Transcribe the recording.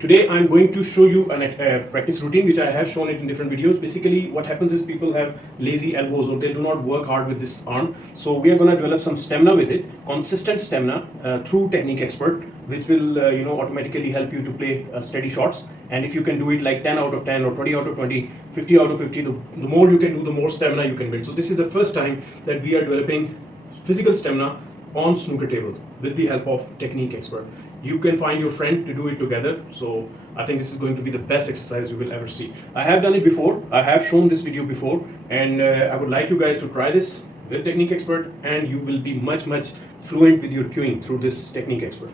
Today I'm going to show you a practice routine which I have shown it in different videos. Basically what happens is people have lazy elbows or they do not work hard with this arm. So we are going to develop some stamina with it, consistent stamina through Technique Expert, which will automatically help you to play steady shots. And if you can do it like 10 out of 10 or 20 out of 20, 50 out of 50, the more you can do, the more stamina you can build. So this is the first time that we are developing physical stamina on snooker table with the help of Technique Expert. You can find your friend to do it together. So I think this is going to be the best exercise you will ever see. I have done it before. I have shown this video before, and I would like you guys to try this with Technique Expert, and you will be much fluent with your cueing through this Technique Expert.